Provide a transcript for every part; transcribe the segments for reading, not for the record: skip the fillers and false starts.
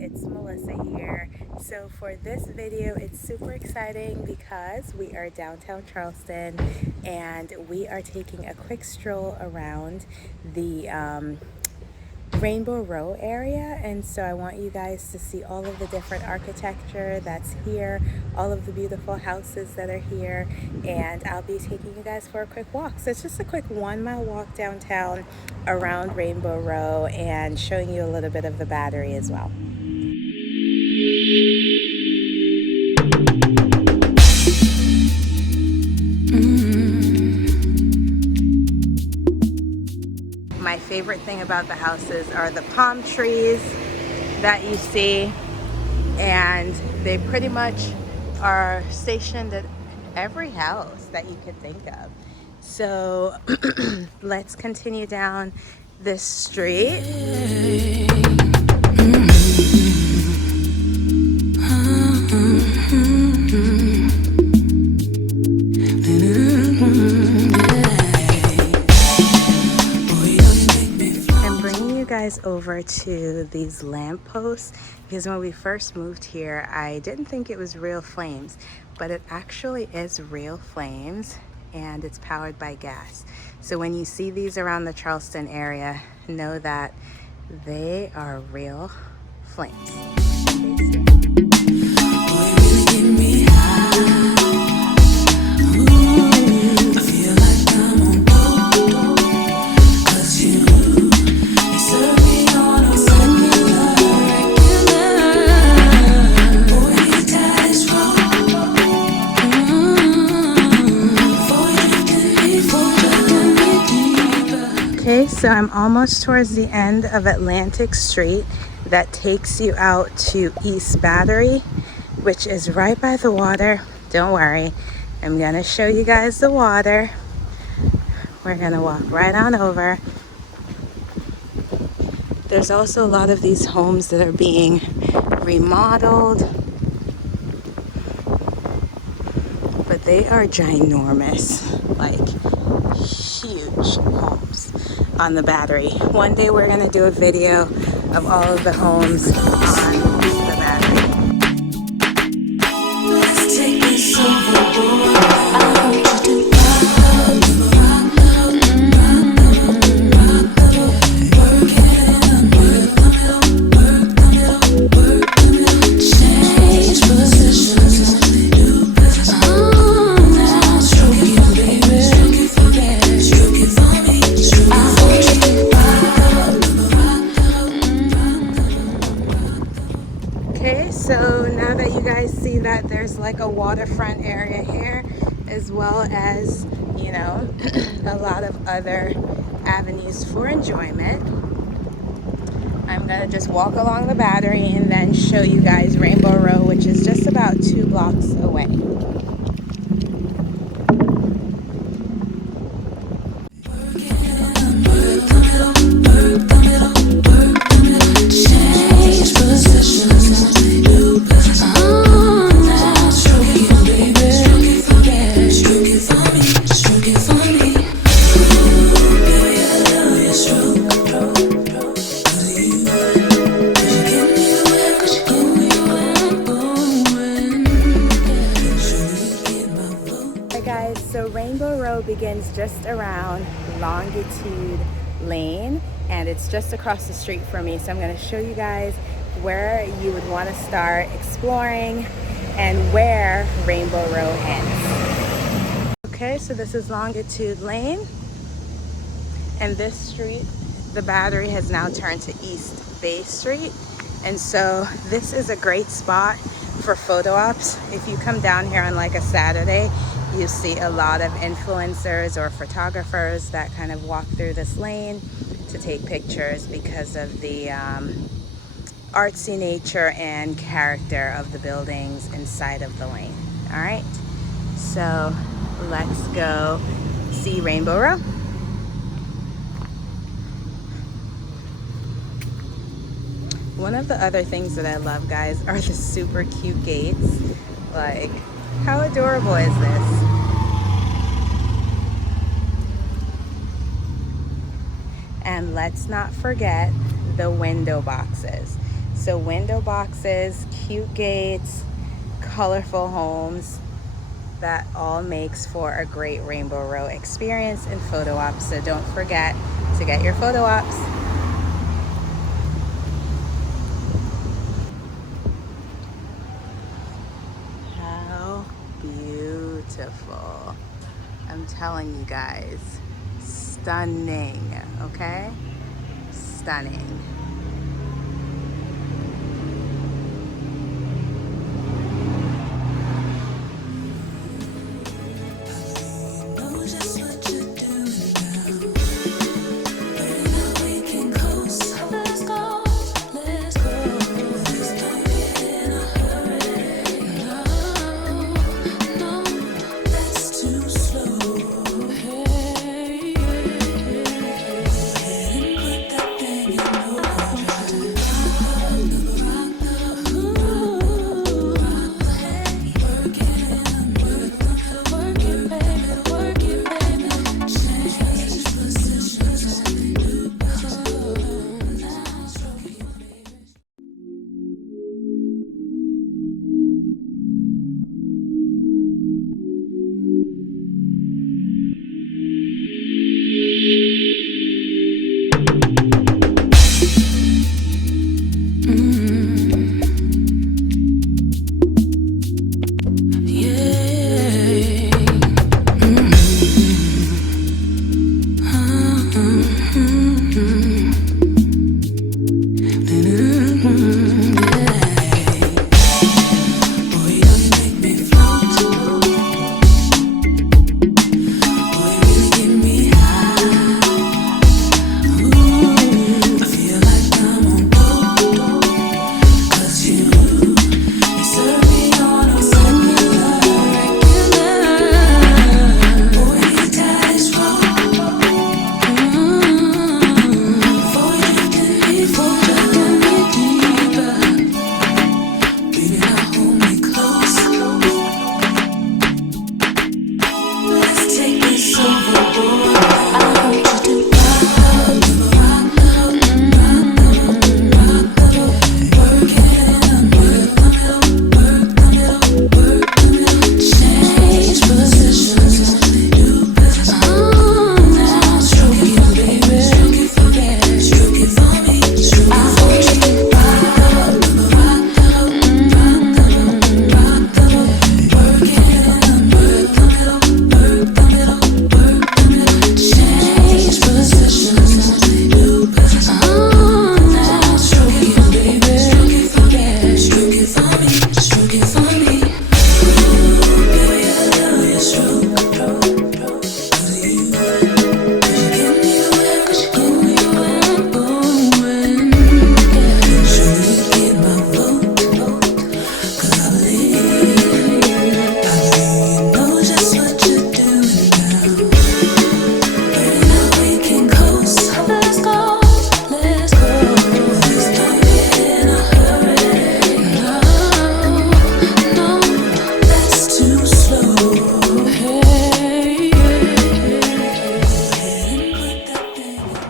it's Melissa here. So for this video, it's super exciting because we are downtown Charleston and we are taking a quick stroll around the Rainbow Row area, and so I want you guys to see all of the different architecture that's here, all of the beautiful houses that are here, and I'll be taking you guys for a quick walk. So it's just a quick 1 mile walk downtown around Rainbow Row and showing you a little bit of the Battery as well. My favorite thing about the houses are the palm trees that you see, and they pretty much are stationed at every house that you could think of. So let's continue down this street. Over to these lampposts because when we first moved here I didn't think it was real flames, but it actually is real flames and it's powered by gas. So when you see these around the Charleston area, know that they are real flames. So I'm almost towards the end of Atlantic Street that takes you out to East Battery, which is right by the water. Don't worry, I'm gonna show you guys the water. We're gonna walk right on over. There's also a lot of these homes that are being remodeled, but they are ginormous, like huge homes on the Battery. One day we're gonna do a video of all of the homes on the Battery. Let's take this overboard. So now that you guys see that there's like a waterfront area here, as well as, you know, a lot of other avenues for enjoyment, I'm gonna just walk along the Battery and then show you guys Rainbow Row, which is just about 2 blocks away. So Rainbow Row begins just around Longitude Lane, and it's just across the street from me. So I'm going to show you guys where you would want to start exploring and where Rainbow Row ends. Okay, so this is Longitude Lane, and this street, the Battery, has now turned to East Bay Street, and so this is a great spot for photo ops. If you come down here on like a Saturday, you see a lot of influencers or photographers that kind of walk through this lane to take pictures because of the artsy nature and character of the buildings inside of the lane. All right, so let's go see Rainbow Row. One of the other things that I love, guys, are the super cute gates. Like, how adorable is this? And let's not forget the window boxes. So window boxes, cute gates, colorful homes. That all makes for a great Rainbow Row experience and photo ops. So don't forget to get your photo ops. How beautiful. I'm telling you guys, stunning, okay? Stunning.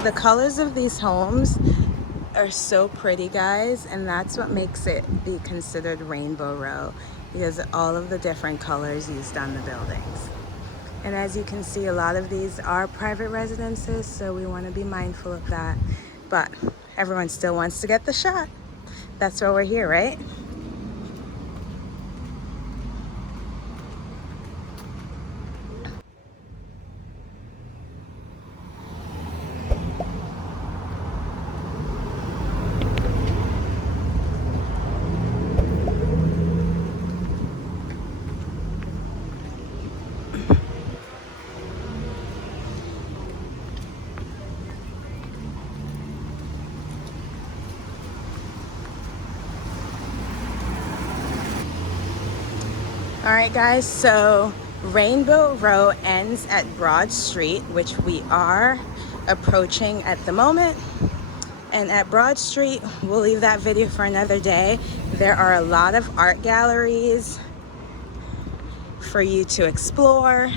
The colors of these homes are so pretty, guys, and that's what makes it be considered Rainbow Row, because of all of the different colors used on the buildings. And as you can see, a lot of these are private residences, so we want to be mindful of that, but everyone still wants to get the shot. That's why we're here, right? All right, guys, so Rainbow Row ends at Broad Street, which we are approaching at the moment. And at Broad Street, we'll leave that video for another day. There are a lot of art galleries for you to explore,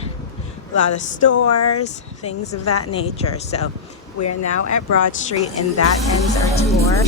a lot of stores, things of that nature. So we're now at Broad Street, and that ends our tour.